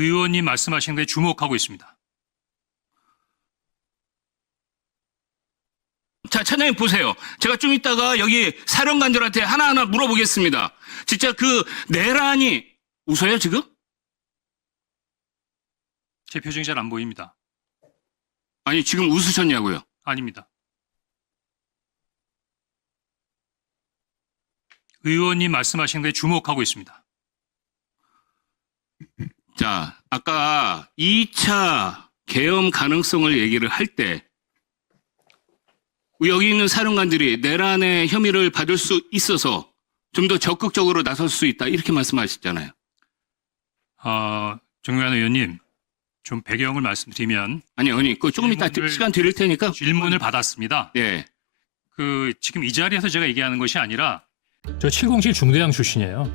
의원님 말씀하신 데 주목하고 있습니다. 자, 차장님 보세요. 제가 좀 이따가 여기 사령관들한테 하나하나 물어보겠습니다. 진짜 그 내란이 웃어요, 지금? 제 표정이 잘 안 보입니다. 아니, 지금 웃으셨냐고요? 아닙니다. 의원님 말씀하신 데 주목하고 있습니다. 자, 아까 2차 계엄 가능성을 얘기를 할 때 여기 있는 사령관들이 내란의 혐의를 받을 수 있어서 좀 더 적극적으로 나설 수 있다 이렇게 말씀하셨잖아요. 정의원 의원님, 좀 배경을 말씀드리면 아니, 그 조금 이따 시간 드릴 테니까 질문을 받았습니다. 네. 지금 이 자리에서 제가 얘기하는 것이 아니라 저 707 중대장 출신이에요.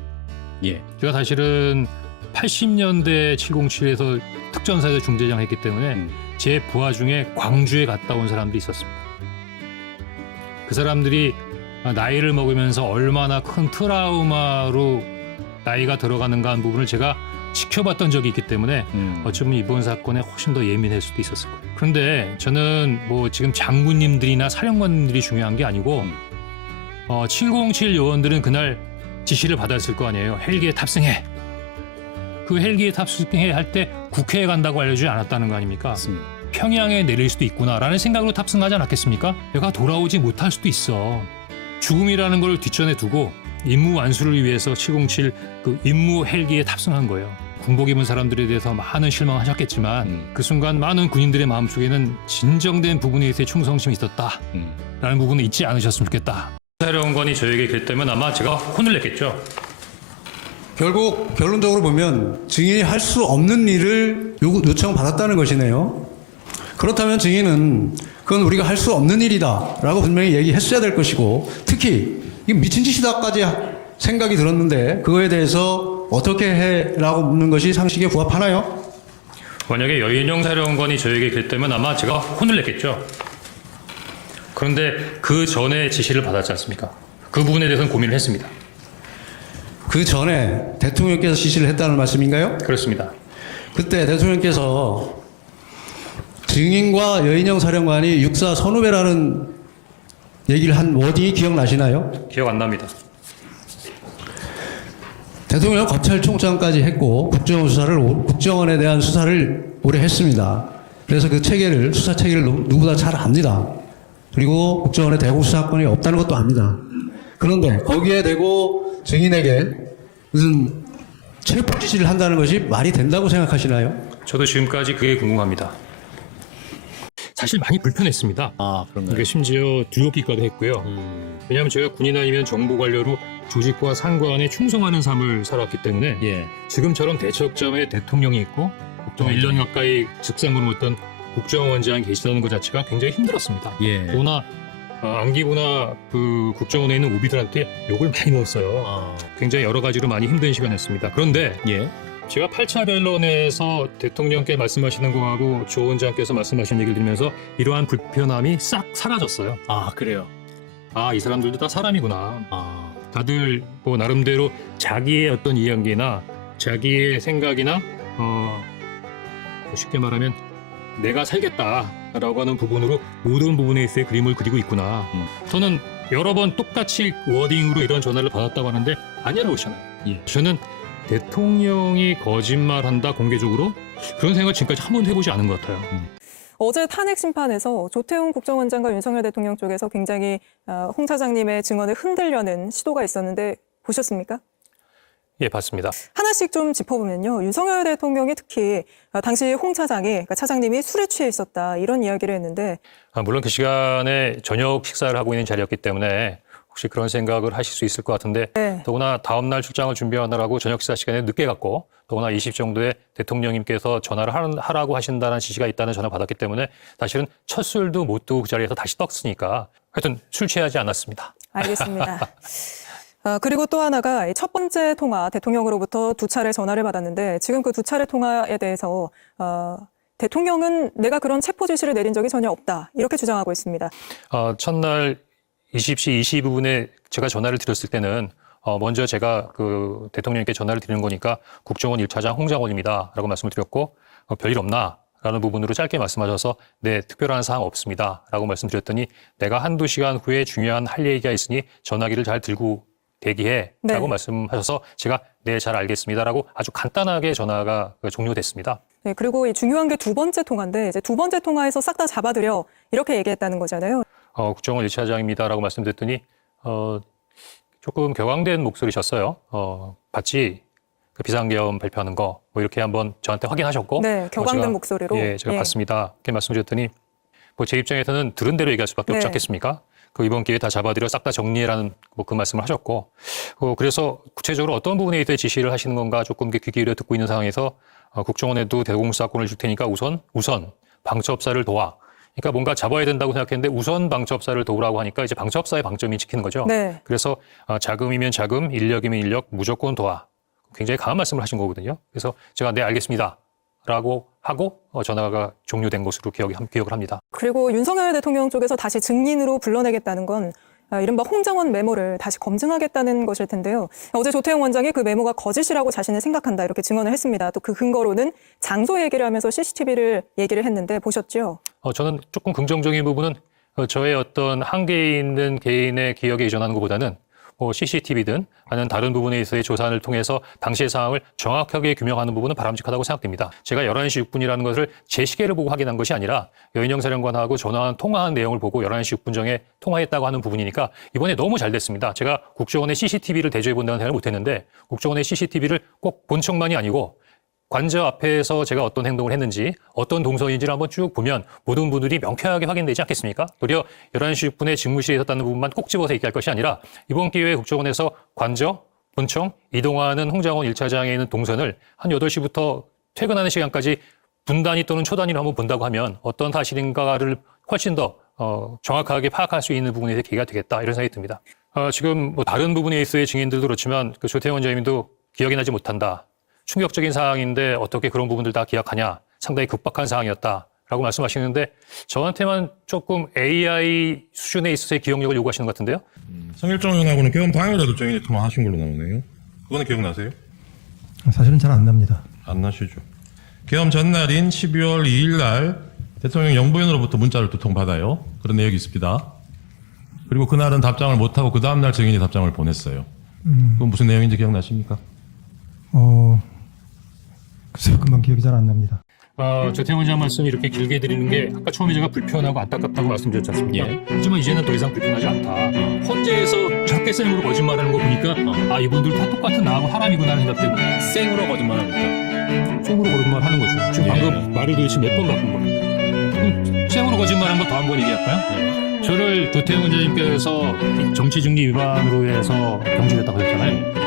예. 제가 사실은 80년대 707에서 특전사에서 중대장 했기 때문에 제 부하 중에 광주에 갔다 온 사람들이 있었습니다. 그 사람들이 나이를 먹으면서 얼마나 큰 트라우마로 나이가 들어가는가 하는 부분을 제가 지켜봤던 적이 있기 때문에 어쩌면 이번 사건에 훨씬 더 예민할 수도 있었을 거예요. 그런데 저는 뭐 지금 장군님들이나 사령관님들이 중요한 게 아니고 707 요원들은 그날 지시를 받았을 거 아니에요. 헬기에 탑승해. 그 헬기에 탑승해 할 때 국회에 간다고 알려주지 않았다는 거 아닙니까? 맞습니다. 평양에 내릴 수도 있구나라는 생각으로 탑승하지 않았겠습니까? 내가 돌아오지 못할 수도 있어. 죽음이라는 걸 뒷전에 두고 임무 완수를 위해서 707 그 임무 헬기에 탑승한 거예요. 군복 입은 사람들에 대해서 많은 실망하셨겠지만 그 순간 많은 군인들의 마음속에는 진정된 부분에 대해 충성심이 있었다라는 부분을 잊지 않으셨으면 좋겠다. 사령관이 저에게 그랬다면 아마 제가 혼을 냈겠죠. 결국 결론적으로 보면 증인이 할 수 없는 일을 요청받았다는 것이네요. 그렇다면 증인은 그건 우리가 할 수 없는 일이다 라고 분명히 얘기했어야 될 것이고, 특히 이게 미친 짓이다까지 생각이 들었는데 그거에 대해서 어떻게 해? 라고 묻는 것이 상식에 부합하나요? 만약에 여인영 사령관이 저에게 그랬다면 아마 제가 혼을 냈겠죠. 그런데 그 전에 지시를 받았지 않습니까? 그 부분에 대해서는 고민을 했습니다. 그 전에 대통령께서 지시를 했다는 말씀인가요? 그렇습니다. 그때 대통령께서 증인과 여인영 사령관이 육사 선후배라는 얘기를 한 워딩이 기억나시나요? 기억 안 납니다. 대통령은 검찰총장까지 했고 국정원에 대한 수사를 오래 했습니다. 그래서 그 체계를, 수사 체계를 누구보다 잘 압니다. 그리고 국정원에 대공 수사권이 없다는 것도 압니다. 그런데 거기에 대고 증인에게 무슨 체포 지시를 한다는 것이 말이 된다고 생각하시나요? 저도 지금까지 그게 궁금합니다. 사실 많이 불편했습니다. 아, 그런가요? 그러니까 심지어 두렵기까지 했고요. 왜냐하면 제가 군인 아니면 정보 관료로 조직과 상관에 충성하는 삶을 살았기 때문에 예. 지금처럼 대척점에 대통령이 있고 국정원 1년 가까이 직상으로 있던 국정원장이 계시다는 것 자체가 굉장히 힘들었습니다. 예. 또나 안기부나 그 국정원에 있는 우비들한테 욕을 많이 먹었어요. 굉장히 여러 가지로 많이 힘든 시간이었습니다. 그런데 예. 제가 8차 변론에서 대통령께 말씀하시는 거하고 조 원장께서 말씀하신 얘기를 들으면서 이러한 불편함이 싹 사라졌어요. 아, 그래요. 이 사람들도 다 사람이구나. 아. 다들 뭐 나름대로 자기의 어떤 이야기나 자기의 생각이나 쉽게 말하면 내가 살겠다라고 하는 부분으로 모든 부분에 있어의 그림을 그리고 있구나. 저는 여러 번 똑같이 워딩으로 이런 전화를 받았다고 하는데 아니라고 하잖아요. 예. 저는 대통령이 거짓말한다 공개적으로 그런 생각을 지금까지 한 번도 해보지 않은 것 같아요. 어제 탄핵 심판에서 조태훈 국정원장과 윤석열 대통령 쪽에서 굉장히 홍 차장님의 증언을 흔들려는 시도가 있었는데 보셨습니까? 예, 봤습니다. 하나씩 좀 짚어보면요. 윤석열 대통령이 특히 당시 홍 차장이, 그러니까 차장님이 술에 취해 있었다 이런 이야기를 했는데 물론 그 시간에 저녁 식사를 하고 있는 자리였기 때문에 혹시 그런 생각을 하실 수 있을 것 같은데 네. 더구나 다음 날 출장을 준비하느라고 저녁 식사 시간에 늦게 갔고 더구나 20 정도에 대통령님께서 전화를 하라고 하신다는 지시가 있다는 전화 받았기 때문에 사실은 첫 술도 못 두고 그 자리에서 다시 떴으니까 하여튼 술 취하지 않았습니다. 알겠습니다. 그리고 또 하나가 첫 번째 통화 대통령으로부터 2차례 전화를 받았는데 지금 그 2차례 통화에 대해서 대통령은 내가 그런 체포 지시를 내린 적이 전혀 없다 이렇게 주장하고 있습니다. 첫날 20시 22분에 제가 전화를 드렸을 때는 먼저 제가 그 대통령님께 전화를 드리는 거니까 국정원 1차장 홍장원입니다라고 말씀을 드렸고 별일 없나? 라는 부분으로 짧게 말씀하셔서 네, 특별한 사항 없습니다. 라고 말씀드렸더니 내가 한두 시간 후에 중요한 할 얘기가 있으니 전화기를 잘 들고 대기해 라고 네. 말씀하셔서 제가 네, 잘 알겠습니다. 라고 아주 간단하게 전화가 종료됐습니다. 네, 그리고 이 중요한 게 두 번째 통화인데 이제 두 번째 통화에서 싹 다 잡아들여 이렇게 얘기했다는 거잖아요. 국정원 1차장입니다. 라고 말씀드렸더니 조금 격앙된 목소리셨어요. 봤지? 그 비상계엄 발표하는 거 뭐 이렇게 한번 저한테 확인하셨고 네, 격앙된 제가, 목소리로. 예, 제가 봤습니다. 이렇게 말씀드렸더니 뭐 제 입장에서는 들은 대로 얘기할 수밖에 네. 없지 않겠습니까? 그 이번 기회에 다 잡아들여 싹 다 정리해라는 뭐 그 말씀을 하셨고 그래서 구체적으로 어떤 부분에 대해 지시를 하시는 건가 조금 귀 기울여 듣고 있는 상황에서 국정원에도 대공수사권을 줄 테니까 우선 방첩사를 도와. 그러니까 뭔가 잡아야 된다고 생각했는데 우선 방첩사를 도우라고 하니까 이제 방첩사의 방점이 찍히는 거죠. 네. 그래서 자금이면 자금, 인력이면 인력 무조건 도와. 굉장히 강한 말씀을 하신 거거든요. 그래서 제가 네, 알겠습니다. 라고 하고 전화가 종료된 것으로 기억을 합니다. 그리고 윤석열 대통령 쪽에서 다시 증인으로 불러내겠다는 건 이른바 홍장원 메모를 다시 검증하겠다는 것일 텐데요. 어제 조태용 원장이 그 메모가 거짓이라고 자신은 생각한다 이렇게 증언을 했습니다. 또 그 근거로는 장소 얘기를 하면서 CCTV를 얘기를 했는데 보셨죠? 저는 조금 긍정적인 부분은 저의 어떤 한계에 있는 개인의 기억에 의존하는 것보다는 CCTV든 아니면 다른 부분에 있어서의 조사를 통해서 당시의 상황을 정확하게 규명하는 부분은 바람직하다고 생각됩니다. 제가 11시 6분이라는 것을 제 시계를 보고 확인한 것이 아니라 여인영 사령관하고 통화한 내용을 보고 11시 6분 정에 통화했다고 하는 부분이니까 이번에 너무 잘 됐습니다. 제가 국정원의 CCTV를 대조해 본다는 생각을 못했는데 국정원의 CCTV를 꼭 본 척만이 아니고 관저 앞에서 제가 어떤 행동을 했는지 어떤 동선인지를 한번 쭉 보면 모든 분들이 명쾌하게 확인되지 않겠습니까? 도리어 11시 6분에 직무실에 있었다는 부분만 꼭 집어서 얘기할 것이 아니라 이번 기회에 국정원에서 관저, 본청, 이동하는 홍장원 1차장에 있는 동선을 한 8시부터 퇴근하는 시간까지 분단위 또는 초단위로 한번 본다고 하면 어떤 사실인가를 훨씬 더 정확하게 파악할 수 있는 부분에 대해 기회가 되겠다 이런 생각이 듭니다. 지금 뭐 다른 부분에 있어의 증인들도 그렇지만 그 조태용 원장님도 기억이 나지 못한다. 충격적인 상황인데 어떻게 그런 부분들 다 기억하냐. 상당히 급박한 상황이었다라고 말씀하시는데 저한테만 조금 AI 수준에 있어서의 기억력을 요구하시는 것 같은데요. 성일종 의원하고는 계엄 당일에도 정인이 통화하신 걸로 나오네요. 그거는 기억나세요? 사실은 잘 안 납니다. 안 나시죠? 계엄 전날인 12월 2일 날 대통령 영부인으로부터 문자를 두 통 받아요. 그런 내역이 있습니다. 그리고 그날은 답장을 못하고 그 다음날 정인이 답장을 보냈어요. 그건 무슨 내용인지 기억나십니까? 글쎄요, 금방 기억이 잘 안 납니다. 조태용 원장 말씀 이렇게 길게 드리는 게 아까 처음에 제가 불편하고 안타깝다고 말씀드렸지 않습니까? 하지만 이제는 더 이상 불편하지 않다. 헌재에서 저렇게 생으로 거짓말하는 거 보니까 이분들 다 똑같은 나하고 사람이구나 하는 생각 때문에 생으로 거짓말합니까? 생으로 거짓말하는 거죠. 지금 방금 말을 도대체 몇 번 바꾼 겁니까? 생으로 거짓말한 거 더 한 번 얘기할까요? 저를 조태용 원장님께서 정치중립 위반으로 해서 경질했다고 했잖아요.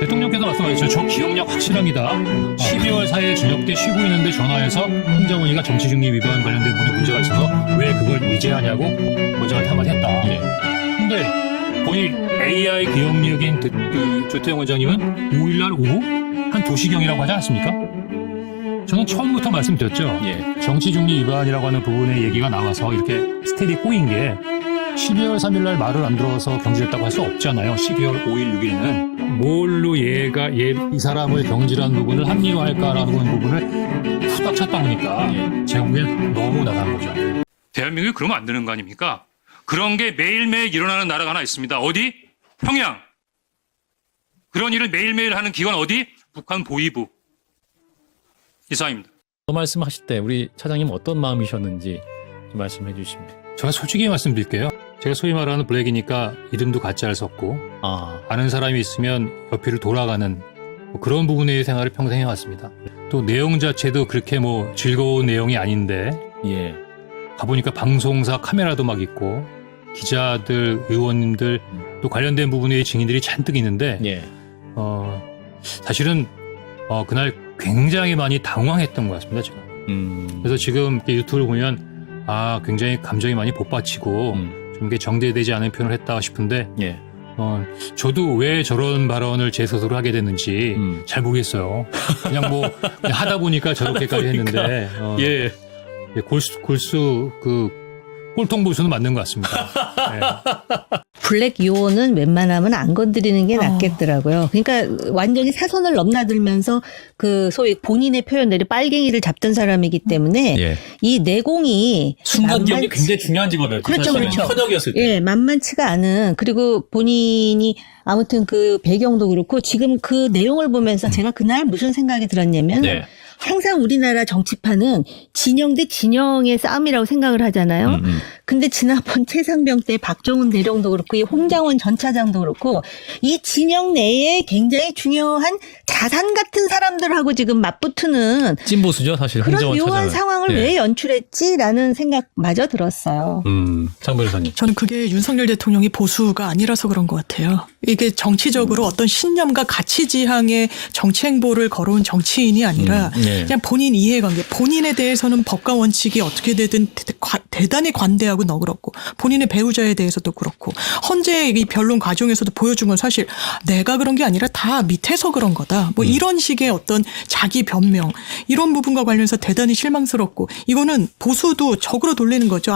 대통령께서 말씀하셨죠. 저 기억력 확실합니다. 12월 4일 저녁 때 쉬고 있는데 전화해서 홍장원이가 정치중립 위반 관련된 부분에 문제가 있어서 왜 그걸 이제 하냐고 원장한테 한마디 했다. 근데 거의 AI 기억력인 그 조태용 원장님은 5일날 오후 한 2시경이라고 하지 않습니까? 저는 처음부터 말씀드렸죠. 정치중립 위반이라고 하는 부분의 얘기가 나와서 이렇게 스텝이 꼬인 게 12월 3일 날 말을 안 들어서 경질했다고 할 수 없잖아요. 12월 5일, 6일은. 뭘로 이 사람을 경질한 부분을 합리화할까라는 부분을 후딱 찾다 보니까 제가 보기엔 너무 나간 거죠. 대한민국이 그러면 안 되는 거 아닙니까? 그런 게 매일매일 일어나는 나라가 하나 있습니다. 어디? 평양. 그런 일을 매일매일 하는 기관 어디? 북한 보위부. 이상입니다. 말씀하실 때 우리 차장님 어떤 마음이셨는지 좀 말씀해 주시면. 제가 솔직히 말씀드릴게요. 제가 소위 말하는 블랙이니까 이름도 가짜를 썼고 아는 사람이 있으면 옆으로 돌아가는 뭐 그런 부분의 생활을 평생 해왔습니다. 또 내용 자체도 그렇게 뭐 즐거운 내용이 아닌데 가보니까 방송사 카메라도 막 있고 기자들, 의원님들 또 관련된 부분의 증인들이 잔뜩 있는데 사실은 그날 굉장히 많이 당황했던 것 같습니다. 제가. 그래서 지금 유튜브를 보면 굉장히 감정이 많이 복받치고 좀 이게 정제되지 않은 표현을 했다 싶은데 저도 왜 저런 발언을 제 스스로 하게 됐는지 잘 모르겠어요. 그냥 하다 보니까 저렇게까지 했는데 골수 꼴통 보수는 맞는 것 같습니다. 블랙 요원은 웬만하면 안 건드리는 게 낫겠더라고요. 그러니까 완전히 사선을 넘나들면서 그 소위 본인의 표현대로 빨갱이를 잡던 사람이기 때문에 예. 이 내공이 순간 기억이 만만치- 굉장히 중요한 직원을 그렇죠, 그렇죠. 현역이었을 때. 예, 만만치가 않은 그리고 본인이 아무튼 그 배경도 그렇고 지금 그 내용을 보면서 제가 그날 무슨 생각이 들었냐면 네. 항상 우리나라 정치판은 진영 대 진영의 싸움이라고 생각을 하잖아요. 근데 지난번 최상병 때 박정훈 대령도 그렇고 이 홍장원 전 차장도 그렇고 이 진영 내에 굉장히 중요한 자산 같은 사람들하고 지금 맞붙는 찐보수죠, 사실. 그런 홍정원 묘한 차장은. 상황을 예. 왜 연출했지라는 생각마저 들었어요. 장 변호사님. 저는 그게 윤석열 대통령이 보수가 아니라서 그런 것 같아요. 이게 정치적으로 어떤 신념과 가치 지향의 정치 행보를 걸어온 정치인이 아니라 예. 그냥 본인 이해관계, 본인에 대해서는 법과 원칙이 어떻게 되든 대단히 관대하고 너그럽고 본인의 배우자에 대해서도 그렇고 헌재 이 변론 과정에서도 보여준 건 사실 내가 그런 게 아니라 다 밑에서 그런 거다. 뭐 이런 식의 어떤 자기 변명 이런 부분과 관련해서 대단히 실망스럽고 이거는 보수도 적으로 돌리는 거죠.